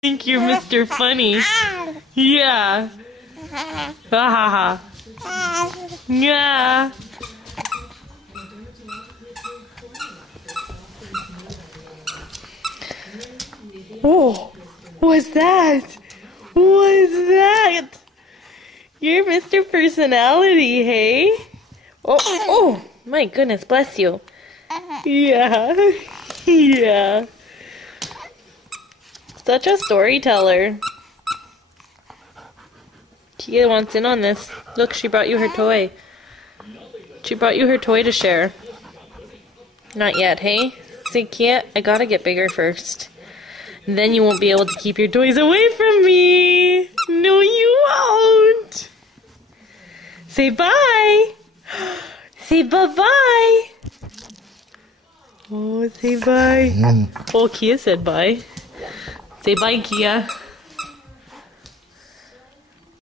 Think you're Mr. Funny. Yeah. Ha ha ha. Yeah. Oh, what's that? What's that? You're Mr. Personality, hey? Oh, my goodness, bless you. Yeah. Yeah. Such a storyteller. Kia wants in on this. Look, she brought you her toy. She brought you her toy to share. Not yet, hey? Say, Kia, I gotta get bigger first. And then you won't be able to keep your toys away from me. No, you won't. Say bye. Say bye-bye. Oh, say bye. Oh, Kia said bye. Say bye, Kia.